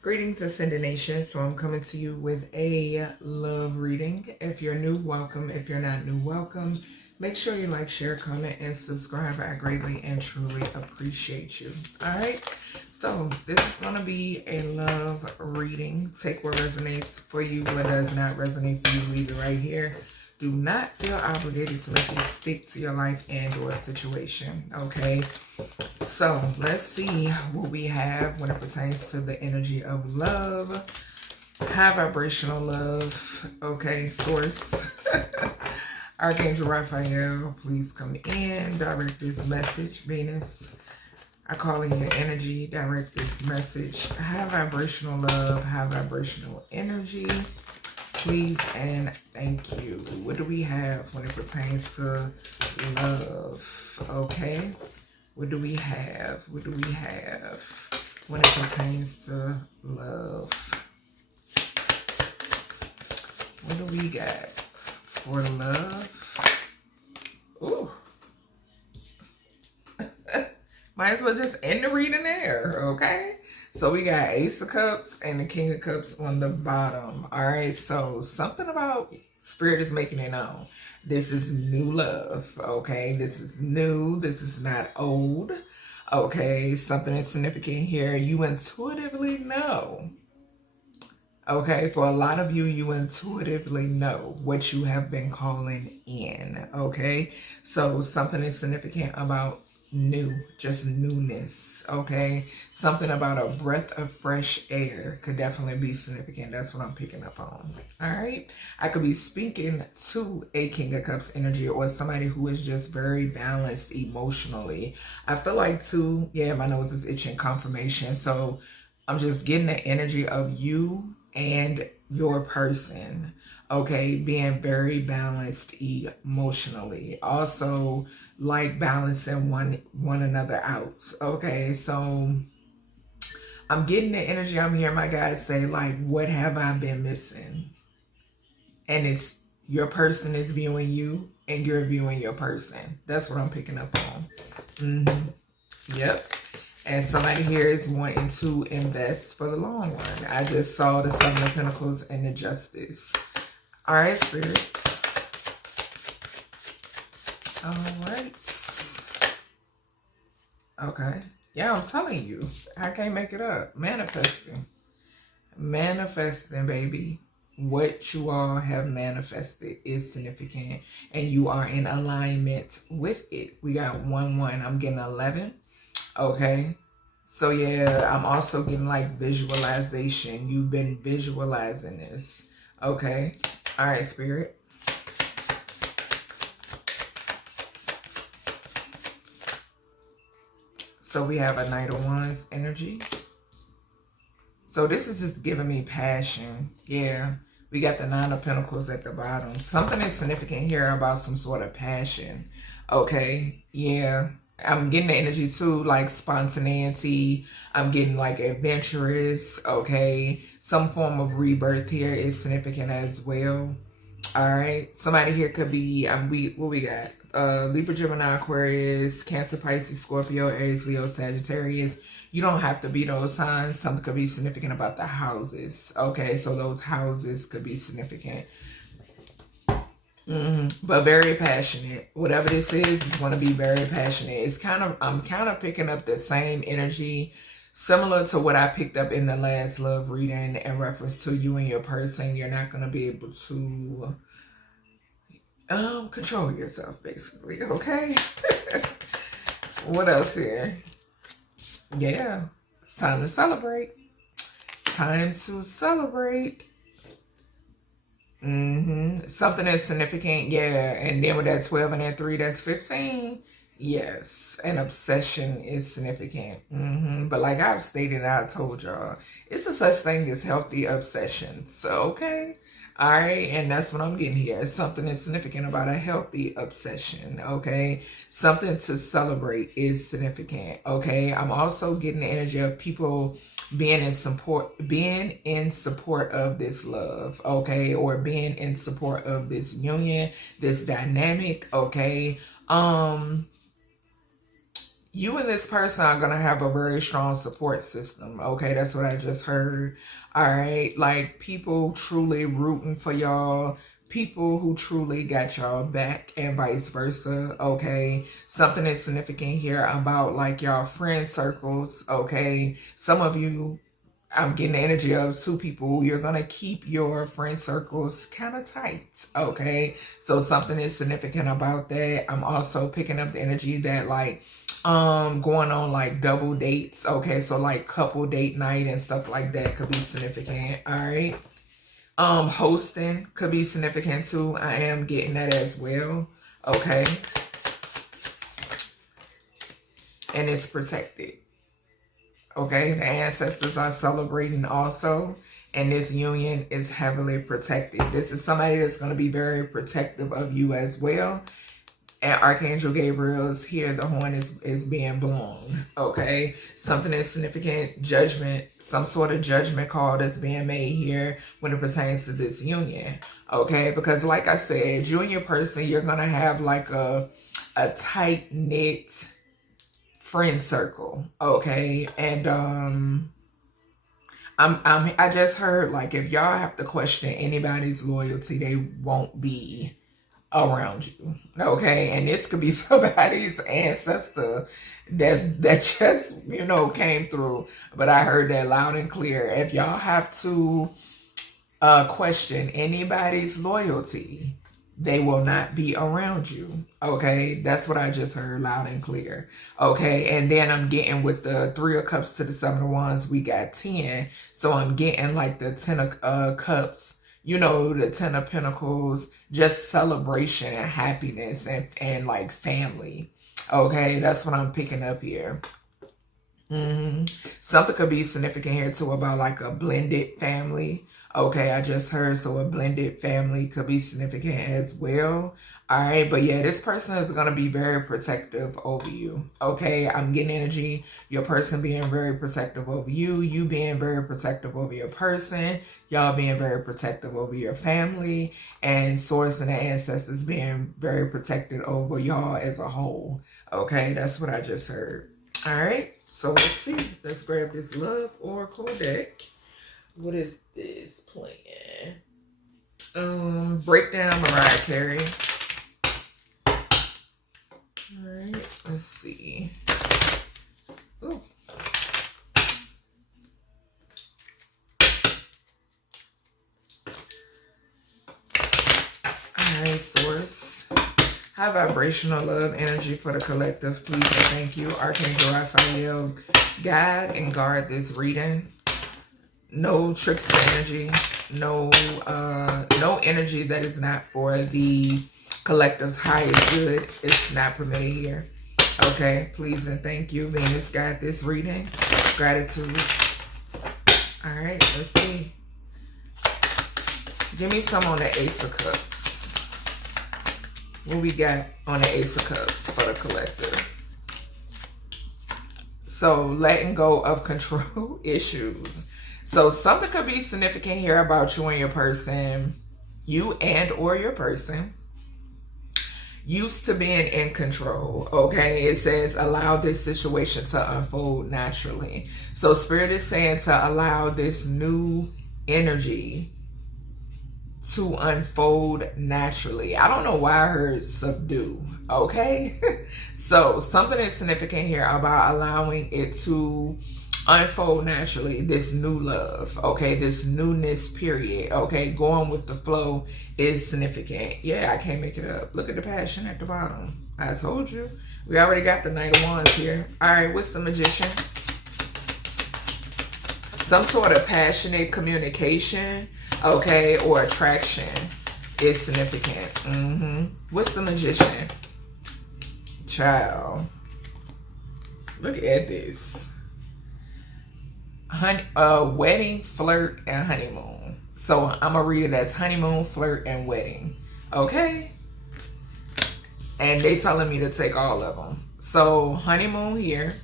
Greetings, Ascended Nation. So I'm coming to you with a love reading. If you're new, welcome. If you're not new, welcome. Make sure you like, share, comment, and subscribe. I greatly and truly appreciate you. All right. So this is going to be a love reading. Take what resonates for you. What does not resonate for you, leave it right here. Do not feel obligated to let it stick to your life and or situation. Okay. So let's see what we have when it pertains to the energy of love, high vibrational love. Okay, source. Archangel Raphael, please come in, direct this message. Venus, I call in your energy, direct this message. High vibrational love, high vibrational energy. Please and thank you. What do we have when it pertains to love? Okay. What do we have? What do we have when it pertains to love? What do we got for love? Ooh. Might as well just end the reading there, okay? So we got Ace of Cups and the King of Cups on the bottom. All right, so something about Spirit is making it known. This is new love, okay? This is new. This is not old, okay? Something is significant here. You intuitively know, okay? For a lot of you, you intuitively know what you have been calling in, okay? So something is significant about new, just newness, okay? Something about a breath of fresh air could definitely be significant. That's what I'm picking up on. All right, I could be speaking to a King of Cups energy or somebody who is just very balanced emotionally. I feel like too, yeah, my nose is itching, confirmation. So I'm just getting the energy of you and your person, okay, being very balanced emotionally. Also, like balancing one another out, okay? So I'm getting the energy. I'm hearing my guys say, like, what have I been missing? And it's your person is viewing you and you're viewing your person. That's what I'm picking up on. Yep. And somebody here is wanting to invest for the long run. I just saw the Seven of Pentacles and the Justice. All right, Spirit. All right. Okay. Yeah, I'm telling you. I can't make it up. Manifesting. Manifesting, baby. What you all have manifested is significant. And you are in alignment with it. We got 1-1. I'm getting 11. Okay. So, yeah, I'm also getting, like, visualization. You've been visualizing this. Okay. All right, Spirit. So we have a Knight of Wands energy. So this is just giving me passion. Yeah. We got the Nine of Pentacles at the bottom. Something is significant here about some sort of passion. Okay. Yeah. I'm getting the energy too, like spontaneity. I'm getting like adventurous. Okay. Some form of rebirth here is significant as well. All right. Somebody here could be, what we got? Libra, Gemini, Aquarius, Cancer, Pisces, Scorpio, Aries, Leo, Sagittarius. You don't have to be those signs. Something could be significant about the houses. Okay, so those houses could be significant. But very passionate. Whatever this is, it's going to be very passionate. It's kind of, I'm kind of picking up the same energy, similar to what I picked up in the last love reading in reference to you and your person. You're not going to be able to control yourself, basically, okay? What else here? Yeah, it's time to celebrate. Time to celebrate. Something that's significant, yeah. And then with that 12 and that 3, that's 15. Yes, an obsession is significant. But like I've stated, I told y'all, it's a such thing as healthy obsessions. So, okay. All right, and that's what I'm getting here. Something that's significant about a healthy obsession, okay? Something to celebrate is significant, okay? I'm also getting the energy of people being in support of this love, okay? Or being in support of this union, this dynamic, okay? you and this person are going to have a very strong support system. Okay, that's what I just heard. All right, like people truly rooting for y'all, people who truly got y'all back, and vice versa. Okay, something is significant here about like y'all friend circles. Okay, some of you, I'm getting the energy of two people. You're going to keep your friend circles kind of tight. Okay, so something is significant about that. I'm also picking up the energy that like going on like double dates. Okay, so like couple date night and stuff like that could be significant. All right, hosting could be significant too. I am getting that as well. Okay, and it's protected. Okay, the ancestors are celebrating also, and this union is heavily protected. This is somebody that's going to be very protective of you as well. And Archangel Gabriel's here, the horn is being blown. Okay, something is significant, judgment, some sort of judgment call that's being made here when it pertains to this union. Okay, because like I said, you and your person, you're going to have like a tight-knit friend circle. Okay, and I just heard like if y'all have to question anybody's loyalty, they won't be around you. Okay, and this could be somebody's ancestor that just, you know, came through. But I heard that loud and clear. If y'all have to question anybody's loyalty, they will not be around you. Okay, that's what I just heard loud and clear. Okay, and then I'm getting with the 3 of Cups to the 7 of Wands, we got 10. So I'm getting like the 10 of Cups, you know, the 10 of Pentacles, just celebration and happiness and like family. Okay, that's what I'm picking up here. Something could be significant here too about like a blended family. Okay, I just heard, so a blended family could be significant as well. All right, but yeah, this person is going to be very protective over you. Okay, I'm getting energy, your person being very protective over you, you being very protective over your person, y'all being very protective over your family, and Source and the ancestors being very protected over y'all as a whole. Okay, that's what I just heard. All right, so let's see. Let's grab this Love Oracle deck. What is this plan? Breakdown Mariah Carey. Alright, let's see. Ooh. Alright, Source. High vibrational love energy for the collective. Please and thank you. Archangel Raphael, guide and guard this reading. No trickster energy, no energy that is not for the collective's highest good. It's not permitted here. Okay, please and thank you. Venus got this reading. Gratitude. All right, let's see. Give me some on the Ace of Cups. What we got on the Ace of Cups for the collective? So letting go of control issues. So something could be significant here about you and your person, you and or your person, used to being in control. Okay, it says allow this situation to unfold naturally. So Spirit is saying to allow this new energy to unfold naturally. I don't know why I heard subdue. Okay, so something is significant here about allowing it to unfold naturally, this new love. Okay, this newness period. Okay, going with the flow is significant. Yeah, I can't make it up. Look at the passion at the bottom. I told you. We already got the Knight of Wands here. All right, what's the Magician? Some sort of passionate communication, okay, or attraction is significant. What's the Magician? Child, look at this. Wedding, flirt, and honeymoon. So I'm gonna read it as honeymoon, flirt, and wedding. Okay, and they telling me to take all of them. So honeymoon here.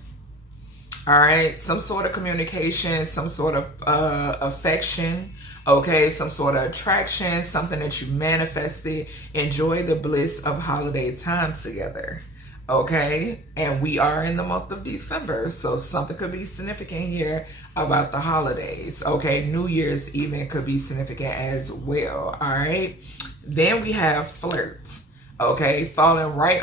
All right, some sort of communication, some sort of affection. Okay, some sort of attraction, something that you manifested. Enjoy the bliss of holiday time together. Okay, and we are in the month of December, so something could be significant here about the holidays. Okay, New Year's even could be significant as well. All right, then we have flirt. Okay, falling right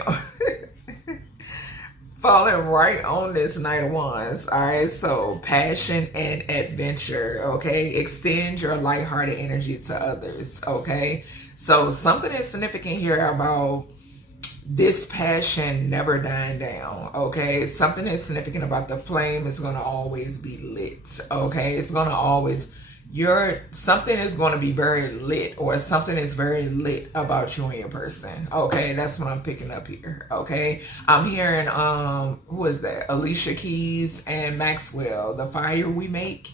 on this Knight of Wands. All right, so passion and adventure. Okay, extend your lighthearted energy to others. Okay, so something is significant here about this passion never dying down. Okay, something is significant about the flame is going to always be lit. Okay, it's going to always, something is going to be very lit, or something is very lit about you and your person. Okay, that's what I'm picking up here. Okay, I'm hearing who is that? Alicia Keys and Maxwell, The Fire We Make.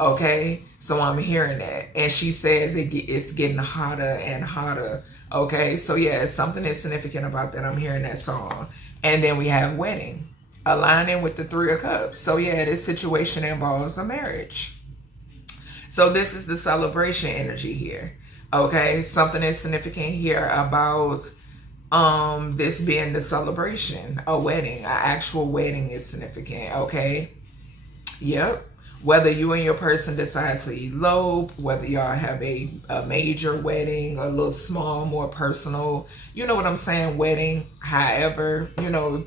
Okay, so I'm hearing that, and she says it's getting hotter and hotter. Okay, so yeah, something is significant about that. I'm hearing that song. And then we have wedding, aligning with the Three of Cups. So yeah, this situation involves a marriage. So this is the celebration energy here. Okay, something is significant here about this being the celebration, a wedding, an actual wedding is significant. Okay, yep. Whether you and your person decide to elope, whether y'all have a major wedding, a little small, more personal, you know what I'm saying, wedding, however, you know,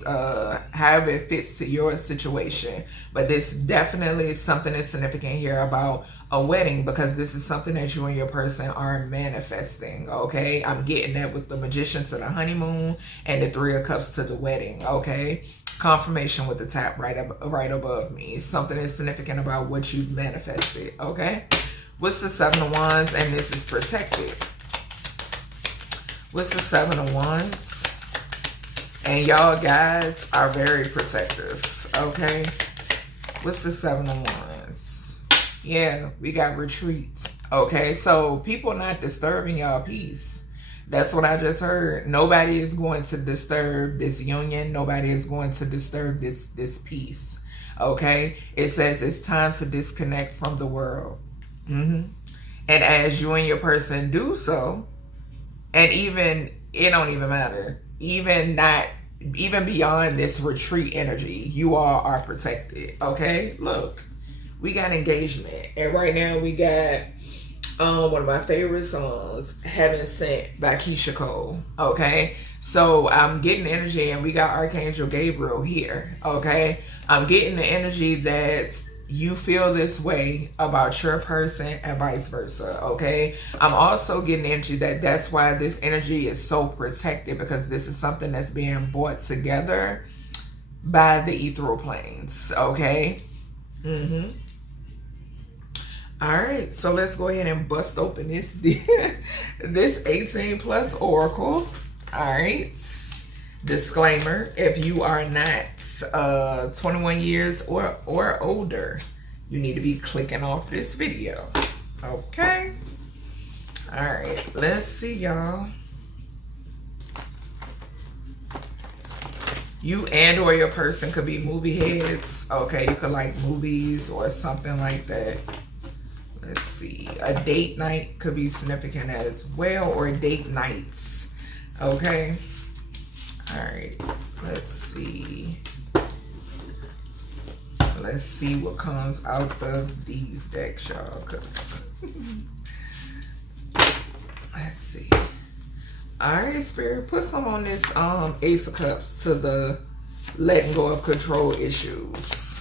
however it fits to your situation. But this definitely is something that's significant here about a wedding, because this is something that you and your person are manifesting. Okay, I'm getting that with the Magician to the honeymoon and the Three of Cups to the wedding. Okay, confirmation with the tap right above me. Something is significant about what you've manifested. Okay, what's the Seven of Wands? And this is protected. What's the Seven of Wands? And y'all guides are very protective. Okay, what's the Seven of Wands? Yeah, we got retreat. Okay, so people not disturbing y'all peace. That's what I just heard. Nobody is going to disturb this union. Nobody is going to disturb this peace. Okay? It says it's time to disconnect from the world. And as you and your person do so, and even, it don't even matter, even beyond this retreat energy, you all are protected. Okay? Look, we got engagement. And right now we got one of my favorite songs, Heaven Sent by Keisha Cole. Okay, so I'm getting energy, and we got Archangel Gabriel here. Okay, I'm getting the energy that you feel this way about your person and vice versa. Okay, I'm also getting energy that's why this energy is so protected, because this is something that's being brought together by the ethereal planes. Okay. All right, so let's go ahead and bust open this 18 plus oracle. All right, disclaimer: if you are not 21 years or older, you need to be clicking off this video. Okay. All right, let's see, y'all. You and or your person could be movie heads. Okay, you could like movies or something like that. Let's see, a date night could be significant as well, or date nights. Okay. All right, let's see. Let's see what comes out of these decks, y'all. Let's see. All right, Spirit, put some on this Ace of Cups to the letting go of control issues.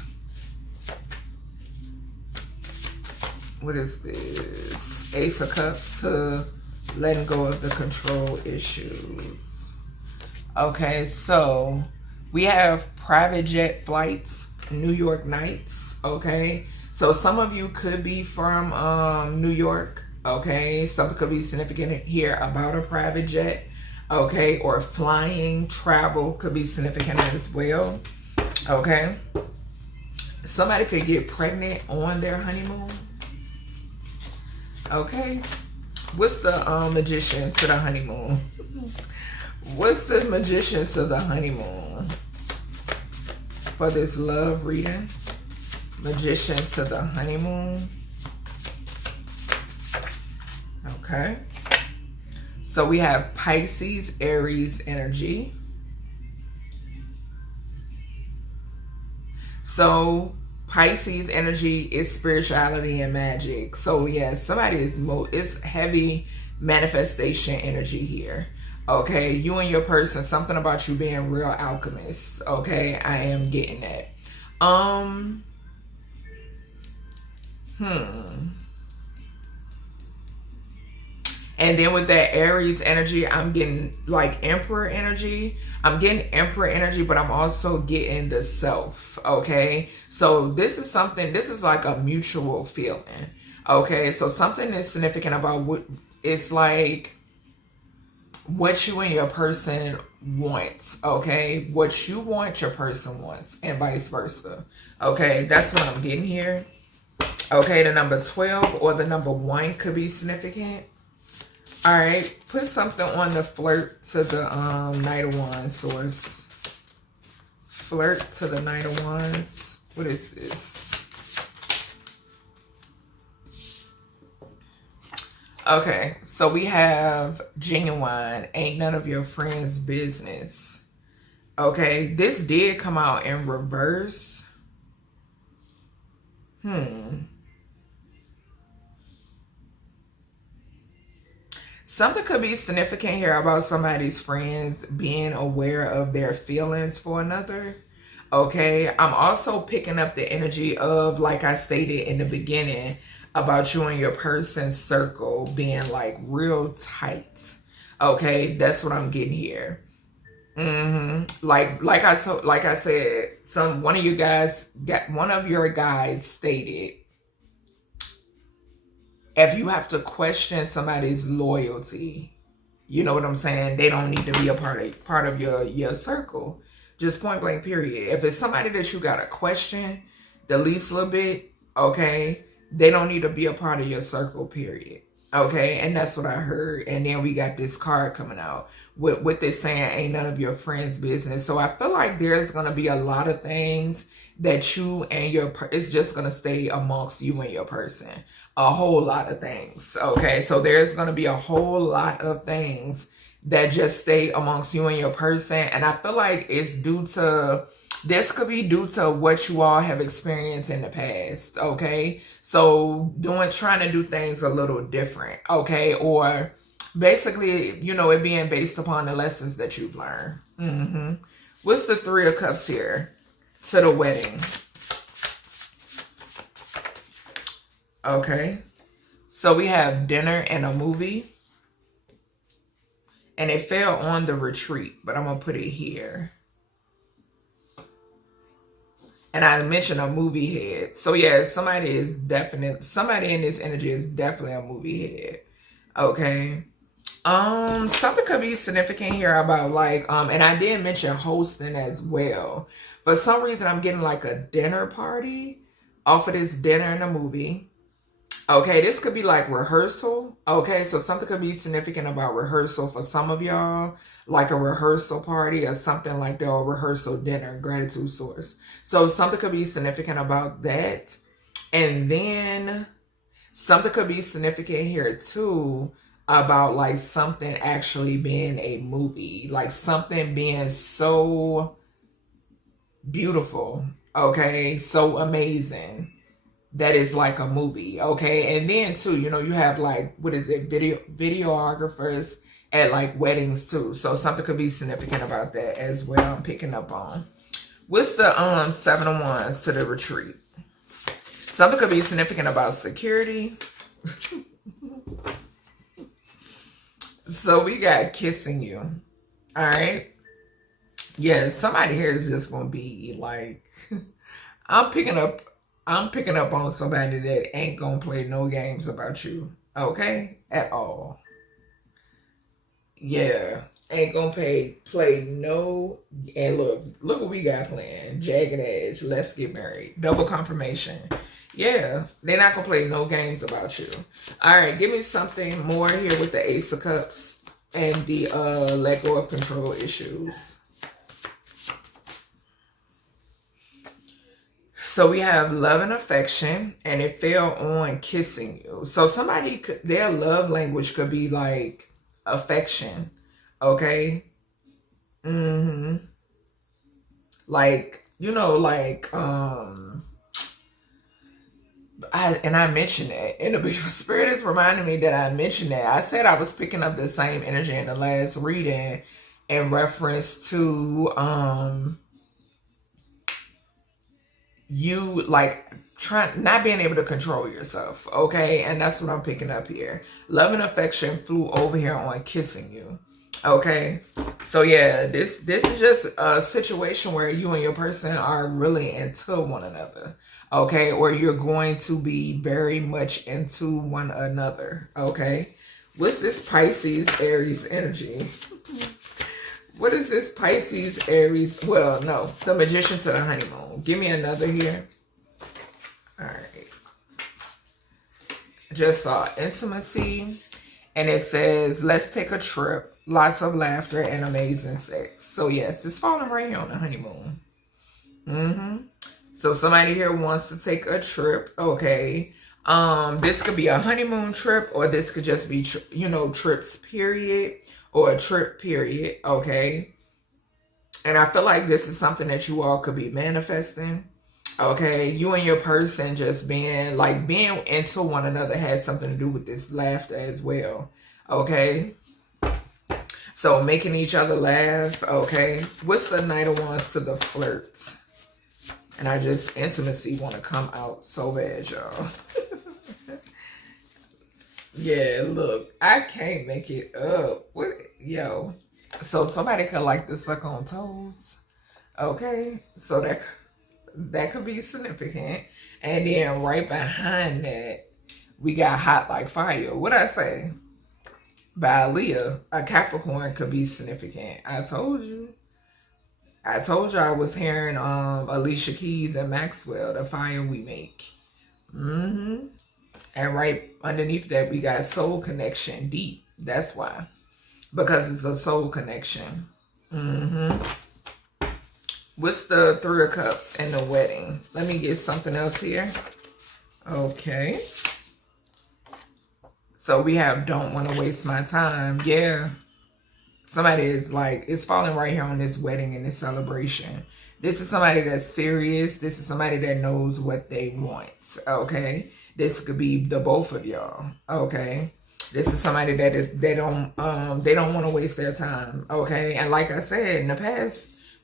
What is this? Ace of Cups to letting go of the control issues. Okay, so we have private jet flights, New York nights. Okay, so some of you could be from New York. Okay, something could be significant here about a private jet. Okay, or flying, travel could be significant as well. Okay, somebody could get pregnant on their honeymoon. Okay, what's the Magician to the honeymoon? What's the Magician to the honeymoon for this love reading? Magician to the honeymoon. Okay, so we have Pisces, Aries energy. So Pisces energy is spirituality and magic. So yes, somebody is it's heavy manifestation energy here. Okay, you and your person, something about you being real alchemists. Okay, I am getting that. And then with that Aries energy, I'm getting like Emperor energy. I'm getting Emperor energy, but I'm also getting the self. Okay, so this is something, this is like a mutual feeling. Okay, so something is significant about what it's like, what you and your person wants. Okay, what you want, your person wants, and vice versa. Okay, that's what I'm getting here. Okay, the number 12 or the number 1 could be significant. All right, put something on the flirt to the Knight of Wands source. Flirt to the Knight of Wands. What is this? Okay, so we have genuine, ain't none of your friends' business. Okay, this did come out in reverse. Something could be significant here about somebody's friends being aware of their feelings for another. Okay, I'm also picking up the energy of, like I stated in the beginning, about you and your person's circle being like real tight. Okay, that's what I'm getting here. Like I said, one of your guides stated, if you have to question somebody's loyalty, you know what I'm saying? They don't need to be a part of your circle. Just point blank, period. If it's somebody that you got to question the least little bit, okay, they don't need to be a part of your circle, period. Okay, and that's what I heard. And then we got this card coming out with this saying, ain't none of your friends' business. So I feel like there's going to be a lot of things that you and it's just going to stay amongst you and your person. A whole lot of things. Okay, so there's going to be a whole lot of things that just stay amongst you and your person. And I feel like it's this could be due to what you all have experienced in the past. Okay, so trying to do things a little different. Okay, or basically, you know, it being based upon the lessons that you've learned. What's the 3 of Cups here to the wedding? Okay, so we have dinner and a movie. And it fell on the retreat, but I'm going to put it here. And I mentioned a movie head. So yeah, somebody in this energy is definitely a movie head. Okay. Something could be significant here about like, and I did mention hosting as well. For some reason, I'm getting like a dinner party off of this dinner and a movie. Okay, this could be like rehearsal. Okay, so something could be significant about rehearsal for some of y'all, like a rehearsal party or something like that, or rehearsal dinner, gratitude source. So something could be significant about that. And then something could be significant here too about like something actually being a movie, like something being so beautiful, okay, so amazing that is like a movie. Okay, and then too, you know, you have like, what is it, videographers at like weddings too, so something could be significant about that as well. I'm picking up on. What's the 7 of Wands to the retreat? Something could be significant about security. So we got kissing you. All right, yeah, somebody here is just gonna be like, I'm picking up on somebody that ain't gonna play no games about you, okay, at all. Yeah, ain't gonna play no. And look what we got playing. Jagged Edge, Let's Get Married, Double Confirmation. Yeah, they're not gonna play no games about you. All right, give me something more here with the Ace of Cups and the let go of control issues. So we have love and affection, and it fell on kissing you. So somebody their love language could be like affection, okay? Like, you know, like, I mentioned that, and the spirit is reminding me that I mentioned that. I said I was picking up the same energy in the last reading in reference to you like not being able to control yourself, okay? And that's what I'm picking up here. Love and affection flew over here on kissing you, okay? So yeah, this is just a situation where you and your person are really into one another, okay? Or you're going to be very much into one another, okay? What's this Pisces Aries energy? What is this Pisces Aries? Well, no, the Magician to the honeymoon. Give me another here. All right. Just saw intimacy, and it says, let's take a trip. Lots of laughter and amazing sex. So yes, it's falling right here on the honeymoon. So somebody here wants to take a trip. Okay. This could be a honeymoon trip, or this could just be, you know, trips period, or a trip period. Okay. And I feel like this is something that you all could be manifesting. Okay. You and your person just being into one another has something to do with this laughter as well. Okay. So making each other laugh. Okay. What's the Knight of Wands to the flirts? And I just, intimacy want to come out so bad, y'all. Yeah, look, I can't make it up. What, yo. So somebody could like to suck on toes. Okay. So that could be significant. And then right behind that, we got Hot Like Fire. What'd I say? By Leah, a Capricorn could be significant. I told you I was hearing Alicia Keys and Maxwell, The Fire We Make. And right underneath that, we got Soul Connection, deep. That's why. Because it's a soul connection. What's the Three of Cups and the wedding? Let me get something else here. Okay. So we have don't want to waste my time. Yeah. Somebody is like, it's falling right here on this wedding and this celebration. This is somebody that's serious. This is somebody that knows what they want. Okay. This could be the both of y'all. Okay. This is somebody that they don't want to waste their time. Okay. And like I said,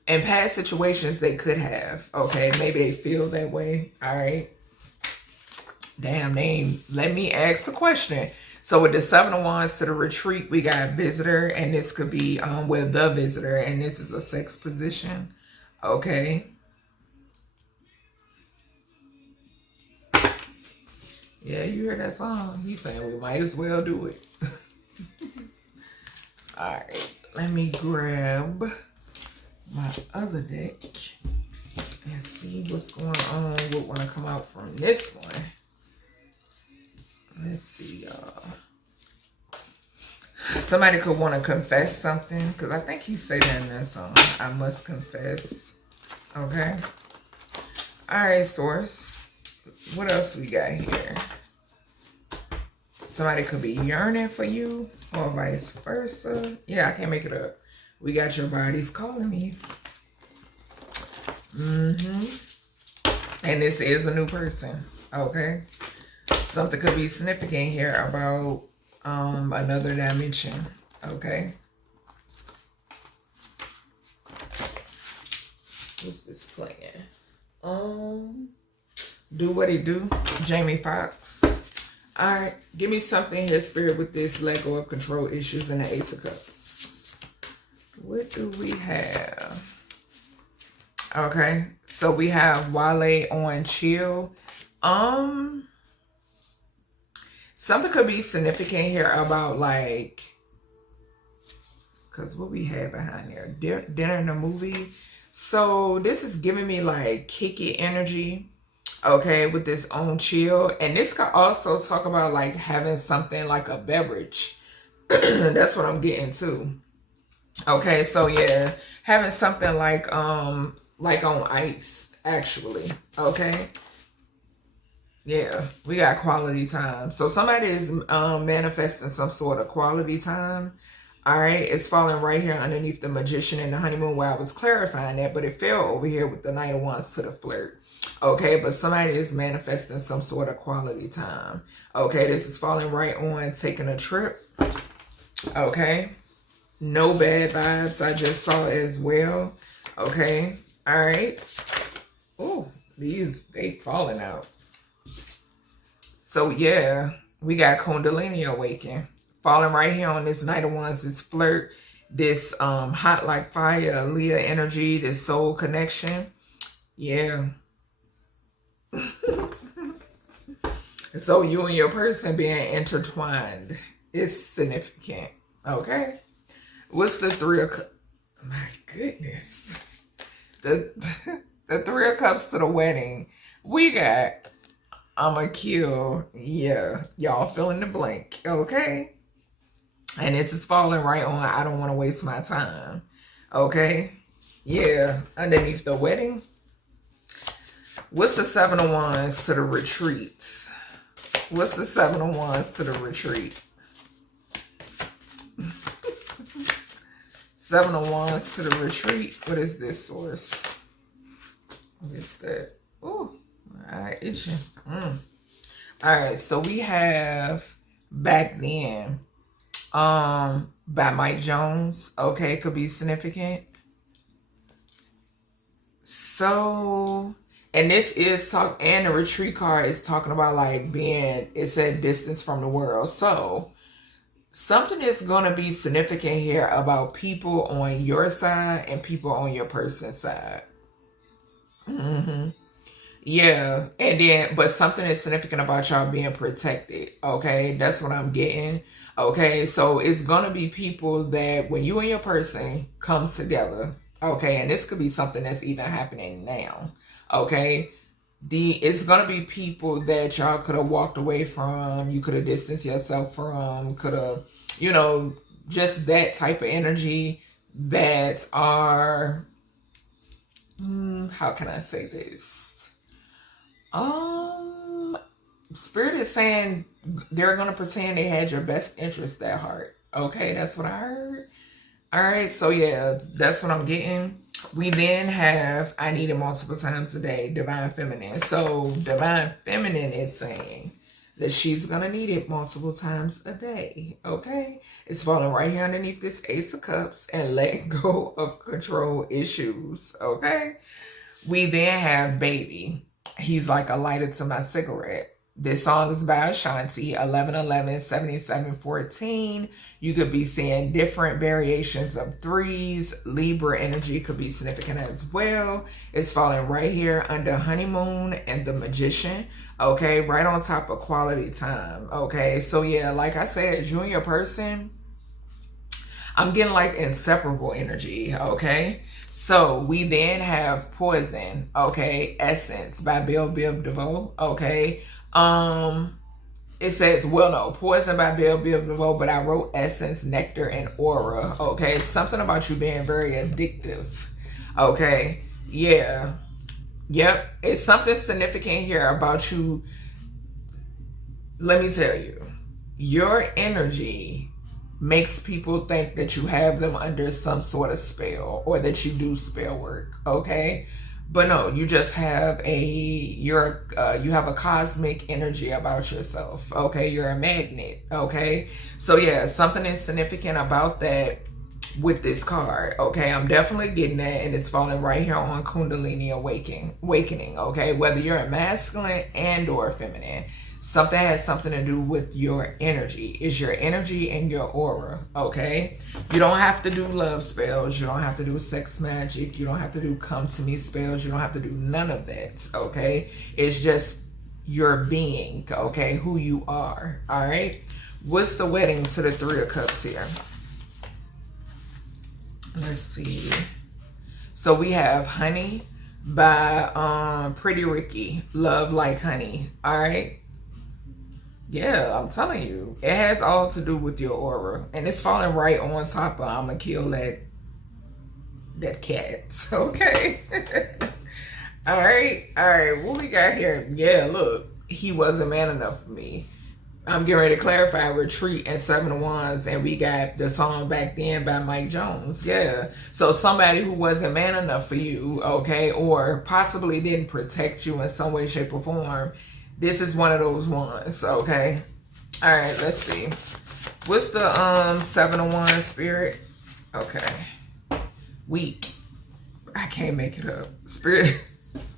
in past situations, they could have. Okay. Maybe they feel that way. All right. Damn name. Let me ask the question. So with the Seven of Wands to the retreat, we got visitor, and this could be with the visitor, and this is a sex position. Okay. Yeah, you heard that song. He's saying we might as well do it. All right. Let me grab my other deck and see what's going on. What want to come out from this one. Let's see, y'all. Somebody could want to confess something, because I think he said that in that song. I must confess. Okay. All right, source. What else we got here? Somebody could be yearning for you, or vice versa. Yeah, I can't make it up. We got your bodies calling me. And this is a new person. Okay. Something could be significant here about another dimension. Okay. What's this playing? Do what he do. Jamie Foxx. Alright. Give me something here, Spirit, with this let go of control issues and the Ace of Cups. What do we have? Okay. So we have Wale on chill. Something could be significant here about like, because what we have behind there, dinner in a movie. So this is giving me like kick it energy, okay, with this on chill. And this could also talk about like having something like a beverage. That's what I'm getting to. Okay, so yeah, having something like on ice, actually. Okay. Yeah, we got quality time. So somebody is manifesting some sort of quality time. All right, it's falling right here underneath the Magician and the Honeymoon where I was clarifying that, but it fell over here with the Knight of Wands to the Flirt. Okay, but somebody is manifesting some sort of quality time. Okay, this is falling right on taking a trip. Okay, no bad vibes I just saw as well. Okay, all right. Oh, they falling out. So yeah, we got Kundalini awaken. Falling right here on this Knight of Wands, this Flirt, this hot like fire, Leah energy, this soul connection. Yeah. So you and your person being intertwined is significant. Okay. What's the Three of Cups? My goodness. The Three of Cups to the wedding. We got I'ma kill. Yeah. Y'all fill in the blank. Okay. And this is falling right on I don't want to waste my time. Okay. Yeah. Underneath the wedding. What's the Seven of Wands to the retreat? What's the Seven of Wands to the retreat? Seven of Wands to the retreat. What is this source? What is that? Oh, all right, itching. All right, so we have Back Then by Mike Jones. Okay, could be significant. So, and this is and the retreat card is talking about like being, it said distance from the world. So something is going to be significant here about people on your side and people on your person's side. Yeah. And then, but something is significant about y'all being protected. Okay. That's what I'm getting. Okay. So it's going to be people that when you and your person come together. Okay. And this could be something that's even happening now. Okay. It's going to be people that y'all could have walked away from. You could have distanced yourself from, could have, you know, just that type of energy that are, how can I say this? Spirit is saying they're going to pretend they had your best interest at heart. Okay. That's what I heard. All right. So yeah, that's what I'm getting. We then have, I need it multiple times a day, Divine Feminine. So Divine Feminine is saying that she's going to need it multiple times a day. Okay. It's falling right here underneath this Ace of Cups and letting go of control issues. Okay. We then have Baby. He's like a lighter to my cigarette. This song is by Ashanti, 11-11-77-14. You could be seeing different variations of threes. Libra energy could be significant as well. It's falling right here under Honeymoon and the Magician. Okay, right on top of quality time. Okay, so yeah, like I said, you and your person, I'm getting like inseparable energy. Okay, so we then have Poison. Okay, Essence by Bill Biv DeVoe. Okay. It says, well, no, Poison by Bill Biv DeVoe, but I wrote Essence, Nectar, and Aura. Okay, something about you being very addictive. Okay, yeah, yep, it's something significant here about you. Let me tell you, your energy makes people think that you have them under some sort of spell or that you do spell work. Okay. But no, you just have you have a cosmic energy about yourself. Okay, you're a magnet. Okay, so yeah, something is significant about that with this card. Okay, I'm definitely getting that, and it's falling right here on Kundalini awakening. Okay, whether you're a masculine and or feminine, something has something to do with your energy. It's your energy and your aura. Okay, you don't have to do love spells. You don't have to do sex magic. You don't have to do come to me spells. You don't have to do none of that. Okay, it's just your being. Okay, who you are. All right. What's the wedding to the Three of Cups here? Let's see. So we have Honey by Pretty Ricky. Love Like Honey. All right. Yeah, I'm telling you, it has all to do with your aura, and it's falling right on top of I'ma kill that cat. Okay. All right. What we got here? Yeah, look, he wasn't man enough for me. I'm getting ready to clarify retreat and 7 of Wands, and we got the song Back Then by Mike Jones. Yeah. So somebody who wasn't man enough for you, okay, or possibly didn't protect you in some way, shape, or form. This is one of those ones, okay? All right, let's see. What's the 7 of Wands, Spirit? Okay. Weak. I can't make it up. Spirit,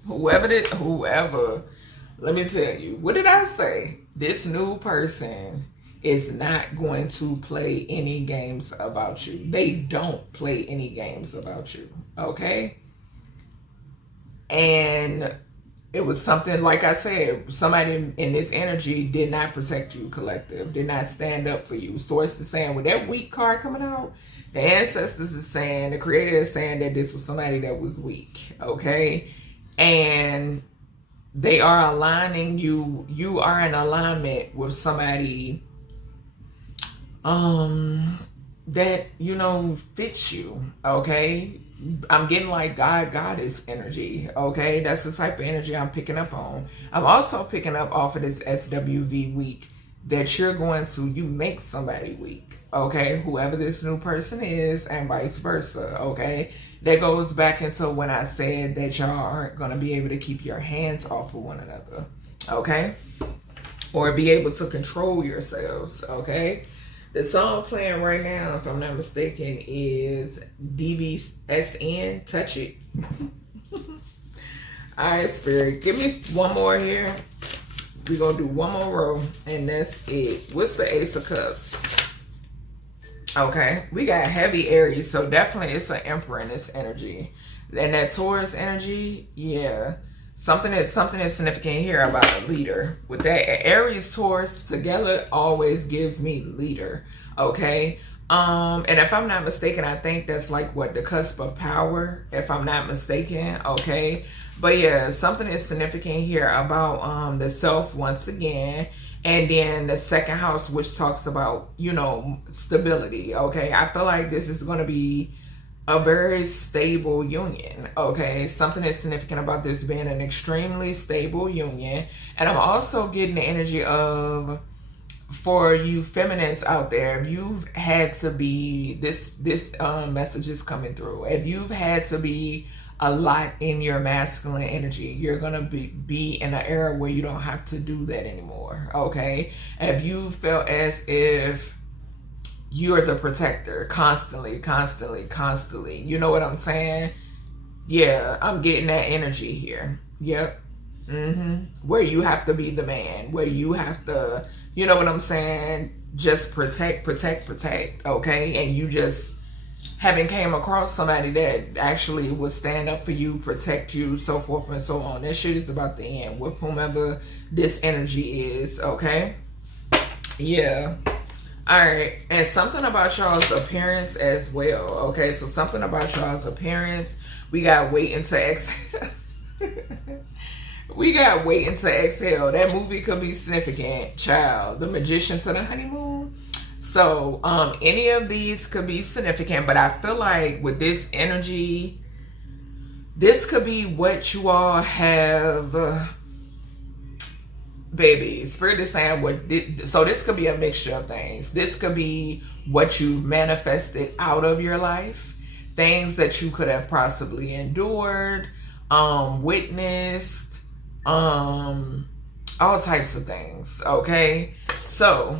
whoever. Let me tell you, what did I say? This new person is not going to play any games about you. They don't play any games about you, okay? And it was something, like I said, somebody in this energy did not protect you, collective, did not stand up for you. Source is saying, with that weak card coming out, the ancestors is saying, the creator is saying that this was somebody that was weak, okay? And they are aligning you. You are in alignment with somebody that, you know, fits you, okay? I'm getting like goddess energy, okay? That's the type of energy I'm picking up on. I'm also picking up off of this SWV week that you're going to, you make somebody weak, okay? Whoever this new person is, and vice versa, okay? That goes back into when I said that y'all aren't going to be able to keep your hands off of one another, okay? Or be able to control yourselves, okay? The song playing right now, if I'm not mistaken, is DVSN, Touch It. All right, Spirit, give me one more here. We're going to do one more row, and that's it. What's the Ace of Cups? Okay, we got heavy Aries, so definitely it's an Emperor in this energy. And that Taurus energy, yeah. Something is significant here about a leader. With that Aries Taurus together always gives me leader, okay? And if I'm not mistaken, I think that's like what, the cusp of power, if I'm not mistaken, okay? But yeah, something is significant here about the self once again. And then the second house, which talks about, you know, stability, okay? I feel like this is going to be a very stable union, okay? Something is significant about this being an extremely stable union. And I'm also getting the energy of, for you feminines out there, if you've had to be, this message is coming through. If you've had to be a lot in your masculine energy, you're gonna be in an era where you don't have to do that anymore, okay? If you felt as if you're the protector constantly, you know what I'm saying? Yeah, I'm getting that energy here. Yep. Where you have to be the man, where you have to, you know what I'm saying, just protect, okay? And you just haven't came across somebody that actually would stand up for you, protect you, so forth and so on. That shit is about to end with whomever this energy is, okay? Yeah. All right. And something about y'all's appearance as well, okay? So something about y'all's appearance. We got waiting to exhale. We got waiting to exhale. That movie could be significant, child. The Magician to the Honeymoon. So any of these could be significant, but I feel like with this energy, this could be what you all have, baby. Spirit is saying so this could be a mixture of things. This could be what you've manifested out of your life, things that you could have possibly endured, witnessed, all types of things, okay? So,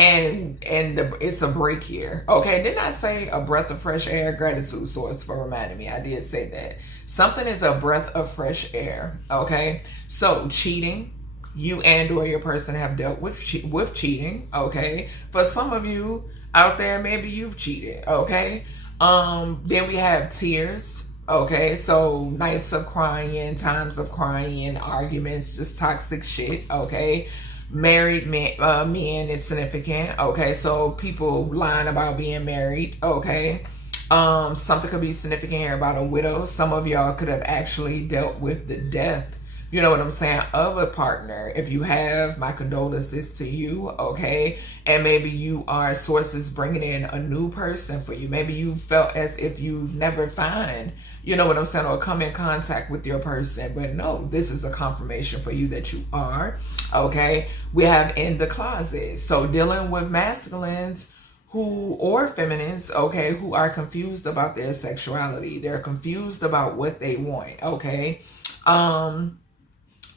it's a break here. Okay, didn't I say a breath of fresh air? Gratitude source for reminding me. I did say that. Something is a breath of fresh air. Okay, so cheating. You and or your person have dealt with cheating. Okay, for some of you out there, maybe you've cheated. Okay, then we have tears. Okay, so nights of crying, times of crying, arguments, just toxic shit. Okay. Married men is significant, okay? So people lying about being married, okay? Something could be significant here about a widow. Some of y'all could have actually dealt with the death you know what I'm saying, of a partner. If you have, my condolences to you, okay? And maybe you are sources bringing in a new person for you. Maybe you felt as if you never find, you know what I'm saying, or come in contact with your person. But no, this is a confirmation for you that you are, okay? We have in the closet. So dealing with masculines who, or feminines, okay, who are confused about their sexuality. They're confused about what they want, okay?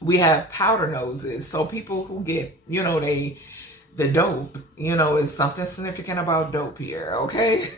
We have powder noses. So people who get, you know, the dope, you know, is something significant about dope here, okay?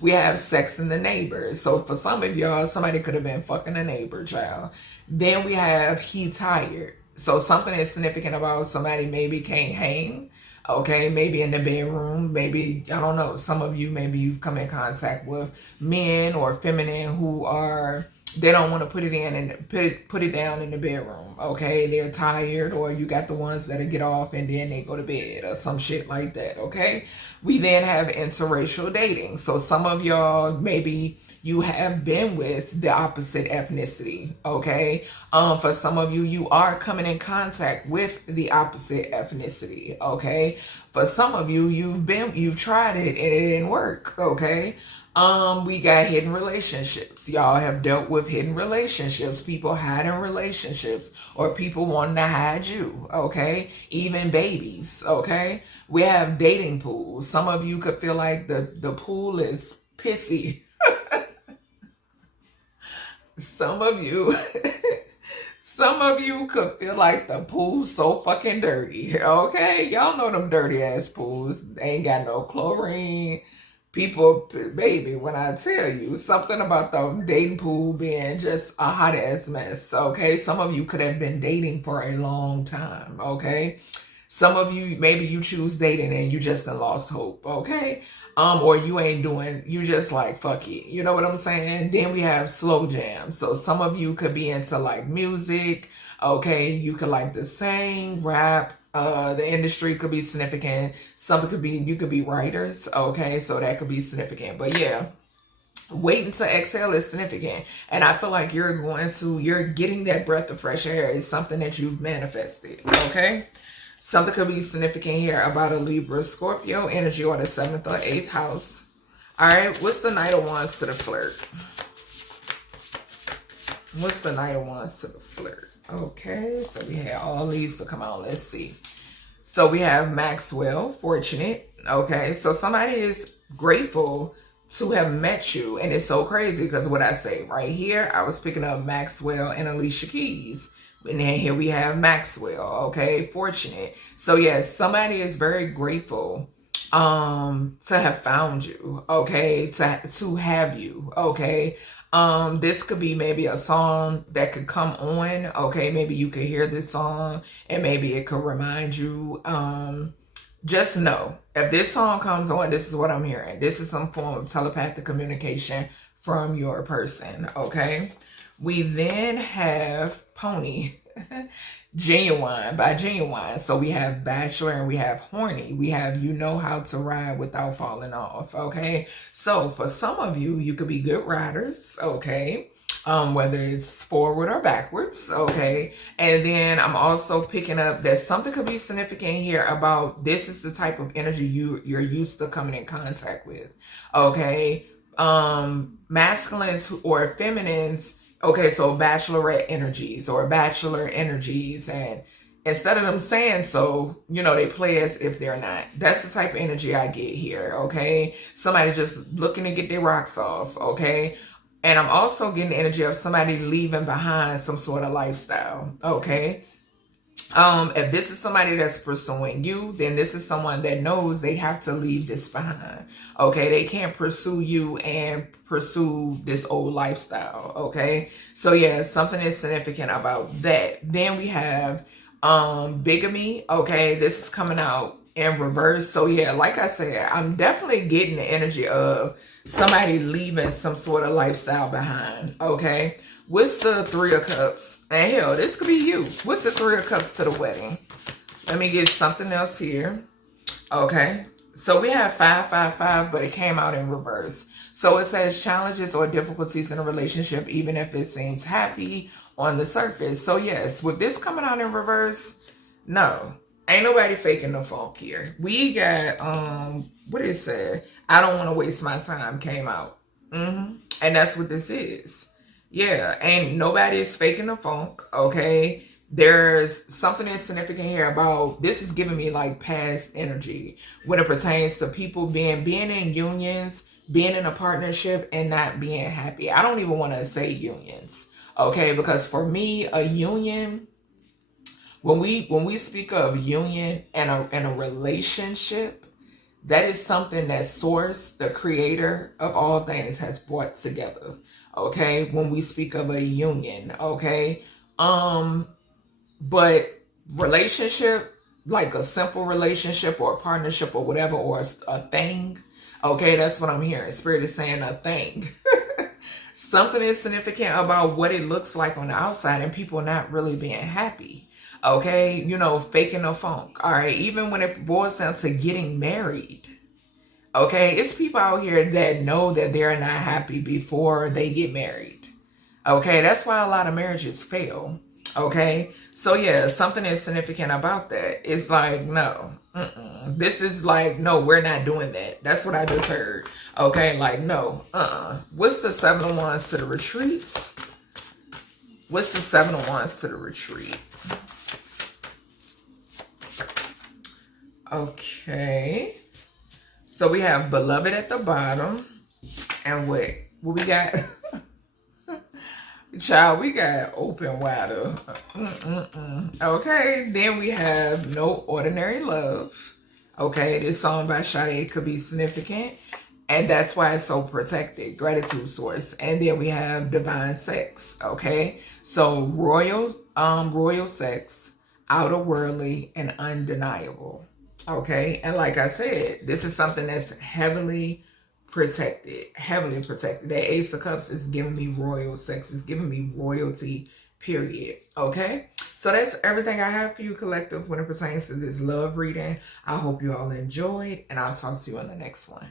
We have sex in the neighbors. So for some of y'all, somebody could have been fucking a neighbor, child. Then we have he tired. So something is significant about somebody maybe can't hang, okay? Maybe in the bedroom, maybe, I don't know, some of you, maybe you've come in contact with men or feminine who are, they don't want to put it in and put it down in the bedroom, okay? They're tired, or you got the ones that'll get off and then they go to bed or some shit like that, okay? We then have interracial dating. So some of y'all, maybe you have been with the opposite ethnicity, okay? For some of you, you are coming in contact with the opposite ethnicity, okay? For some of you, you've tried it and it didn't work, okay? We got hidden relationships. Y'all have dealt with hidden relationships, people hiding relationships, or people wanting to hide you, okay? Even babies, okay? We have dating pools. Some of you could feel like the pool is pissy. Some of you could feel like the pool's so fucking dirty, okay? Y'all know them dirty ass pools. They ain't got no chlorine. People, baby, when I tell you something about the dating pool being just a hot ass mess, okay? Some of you could have been dating for a long time, okay? Some of you, maybe you choose dating and you just done lost hope, okay? Or you ain't doing, you just like, fuck it. You know what I'm saying? Then we have slow jams. So some of you could be into like music, okay? You could like to sing, rap. The industry could be significant. Something could be, you could be writers, okay? So that could be significant. But yeah, waiting to exhale is significant. And I feel like you're getting that breath of fresh air is something that you've manifested, okay? Something could be significant here about a Libra, Scorpio energy, or the 7th or 8th house. All right, what's the Knight of Wands to the flirt? What's the Knight of Wands to the flirt? Okay, so we had all these to come out. Let's see. So we have Maxwell, fortunate. Okay, so somebody is grateful to have met you. And it's so crazy because what I say right here, I was picking up Maxwell and Alicia Keys. And then here we have Maxwell, okay, fortunate. So yes, somebody is very grateful to have found you, okay, to have you, okay. This could be maybe a song that could come on, okay, maybe you could hear this song and maybe it could remind you. Just know, if this song comes on, this is what I'm hearing. This is some form of telepathic communication from your person, okay. We then have Pony, Genuine, by Genuine. So we have Bachelor and we have Horny. We have You Know How to Ride Without Falling Off, okay? So for some of you, you could be good riders, okay? Whether it's forward or backwards, okay? And then I'm also picking up that something could be significant here about this is the type of energy you're used to coming in contact with, okay? Masculines or feminines. Okay, so bachelorette energies or bachelor energies, and instead of them saying so, you know, they play as if they're not. That's the type of energy I get here, okay? Somebody just looking to get their rocks off, okay? And I'm also getting the energy of somebody leaving behind some sort of lifestyle, okay? If this is somebody that's pursuing you, then this is someone that knows they have to leave this behind. Okay, they can't pursue you and pursue this old lifestyle. Okay, so yeah, something is significant about that. Then we have bigamy. Okay, this is coming out in reverse. So yeah, like I said, I'm definitely getting the energy of somebody leaving some sort of lifestyle behind. Okay. What's the Three of Cups? And hell, this could be you. What's the Three of Cups to the wedding? Let me get something else here. Okay. So we have 555, but it came out in reverse. So it says challenges or difficulties in a relationship, even if it seems happy on the surface. So yes, with this coming out in reverse, no, ain't nobody faking the funk here. We got what it said. I don't want to waste my time came out, and that's what this is. Yeah, ain't nobody is faking the funk. Okay. There's something that's significant here about this is giving me like past energy when it pertains to people being in unions, being in a partnership and not being happy. I don't even want to say unions, okay? Because for me, a union, when we speak of union and a relationship, that is something that Source, the creator of all things, has brought together. Okay, when we speak of a union, okay, but relationship, like a simple relationship or a partnership or whatever, or a thing, okay, that's what I'm hearing. Spirit is saying a thing. Something is significant about what it looks like on the outside and people not really being happy. Okay, you know, faking the funk. All right, even when it boils down to getting married. Okay, it's people out here that know that they're not happy before they get married. Okay, that's why a lot of marriages fail. Okay, so yeah, something is significant about that. It's like, no, this is like, no, we're not doing that. That's what I just heard. Okay, like, no, What's the 7 of Wands to the retreats? What's the 7 of Wands to the retreat? Okay, so we have beloved at the bottom, and what we got? Child, we got open water. Okay, then we have no ordinary love. Okay, this song by Sade could be significant, and that's why it's so protected. Gratitude Source. And then we have divine sex. Okay, so royal sex, outer worldly, and undeniable. Okay, and like I said, this is something that's heavily protected. That Ace of Cups is giving me royal sex. It's giving me royalty, period. Okay, so that's everything I have for you, collective, when it pertains to this love reading. I hope you all enjoyed, and I'll talk to you on the next one.